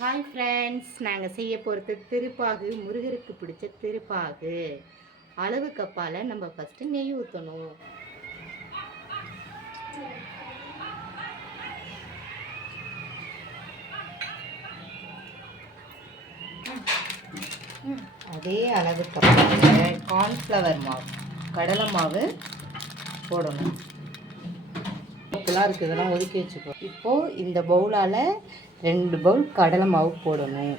Hi friends நாங்கள் செய்ய போகிறது திருப்பாகு முருகருக்கு பிடிச்ச திருப்பாகு. அளவு கப்பால் நம்ம ஃபஸ்ட்டு நெய் ஊற்றணும் அதே அளவு கப்பால் கார்ன்ஃப்ளவர் மாவு கடலை மாவு போடணும். உப்புலாம் இருக்குது இதெல்லாம் ஒதுக்கி வச்சுக்கோ. இப்போது இந்த பவுலால் ரெண்டு பவுல் கடலை மாவு போடணும்.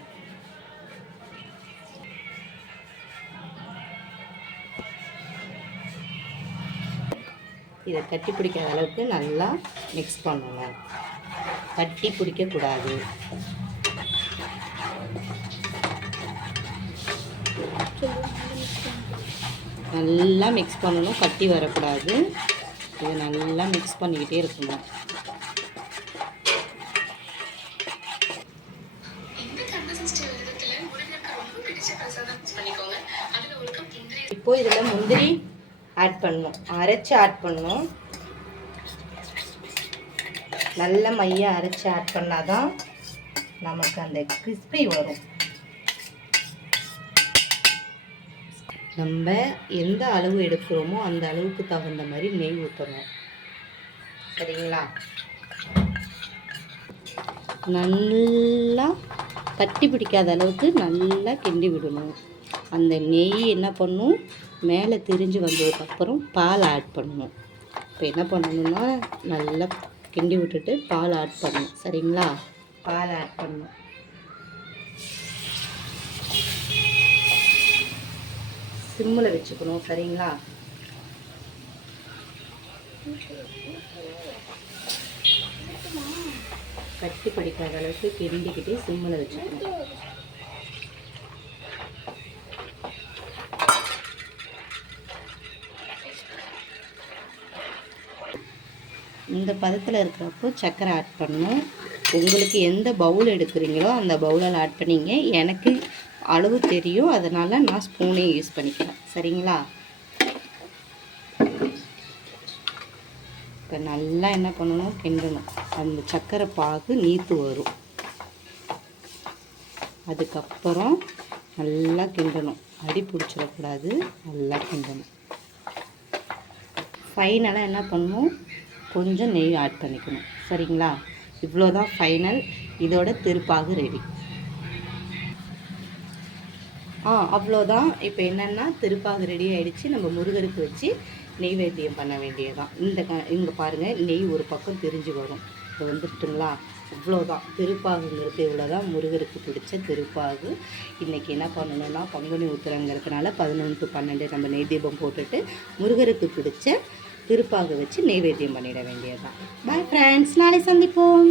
இதை கட்டி பிடிக்காத அளவுக்கு நல்லா மிக்ஸ் பண்ணுவேன் கட்டி பிடிக்கக்கூடாது நல்லா மிக்ஸ் பண்ணணும். கட்டி வரக்கூடாது. இதை நல்லா மிக்ஸ் பண்ணிக்கிட்டே இருக்கணும். இப்போ இதில் முந்திரி ஆட் பண்ணணும் அரைச்சி ஆட் பண்ணணும் நல்ல மைய அரைச்சி ஆட் பண்ணாதான் நமக்கு அந்த கிறிஸ்பி வரும். நம்ம எந்த அளவு எடுக்கிறோமோ அந்த அளவுக்கு தகுந்த மாதிரி நெய் ஊற்றணும் சரிங்களா? நல்லா கட்டி பிடிக்காத அளவுக்கு நல்லா கிண்டி விடணும். அந்த நெய் என்ன பண்ணும்? மேலே திரிஞ்சு வந்ததுக்கப்புறம் பால் ஆட் பண்ணணும். இப்போ என்ன பண்ணணும்னா நல்லா கிண்டி விட்டுட்டு பால் ஆட் பண்ணணும். சரிங்களா? பால் ஆட் பண்ணணும். சிம்மில் வச்சுக்கணும். சரிங்களா? கட்டி படிக்காத அளவுக்கு கிண்டிக்கிட்டே சிம்மில் வச்சுக்கணும். இந்த பதத்தில் இருக்கிறப்போ சர்க்கரை ஆட் பண்ணணும். உங்களுக்கு எந்த பவுல் எடுக்கிறீங்களோ அந்த பவுலில் ஆட் பண்ணிங்க. எனக்கு அளவு தெரியும். அதனால் நான் ஸ்பூனே யூஸ் பண்ணிக்கிறேன். சரிங்களா? இப்போ நல்லா என்ன பண்ணணும்? கிண்டணும். அந்த சர்க்கரை பாகு நீத்து வரும். அதுக்கப்புறம் நல்லா கிண்டணும். அடி பிடிச்சிடக்கூடாது. நல்லா கிண்டணும். ஃபைனலாக என்ன பண்ணணும்? கொஞ்சம் நெய் ஆட் பண்ணிக்கணும். சரிங்களா? இவ்வளோ தான் ஃபைனல் இதோட திருப்பாகு ரெடி ஆ அவ்வளோதான். இப்போ என்னென்னா திருப்பாகு ரெடி ஆகிடுச்சு நம்ம முருகருக்கு வச்சு நெய்வேத்தியம் பண்ண வேண்டியதான் இந்த க இங்கே பாருங்கள் நெய் ஒரு பக்கம் தெரிஞ்சு வரும். இப்போ வந்துட்டுங்களா? இவ்வளோதான் திருப்பாகுங்கிறது இவ்வளோ தான் முருகருக்கு பிடிச்ச திருப்பாகு. இன்றைக்கி என்ன பண்ணணும்னா பங்குனி உத்திரங்கிறதுனால பதினொன்று பன்னெண்டு நம்ம நெய் தீபம் போட்டுட்டு முருகருக்கு பிடிச்ச திருப்பாக வச்சு நெய்வேத்தியம் பண்ணிட வேண்டியதுதான். பாய் ஃப்ரெண்ட்ஸ் நாளை சந்திப்போம்.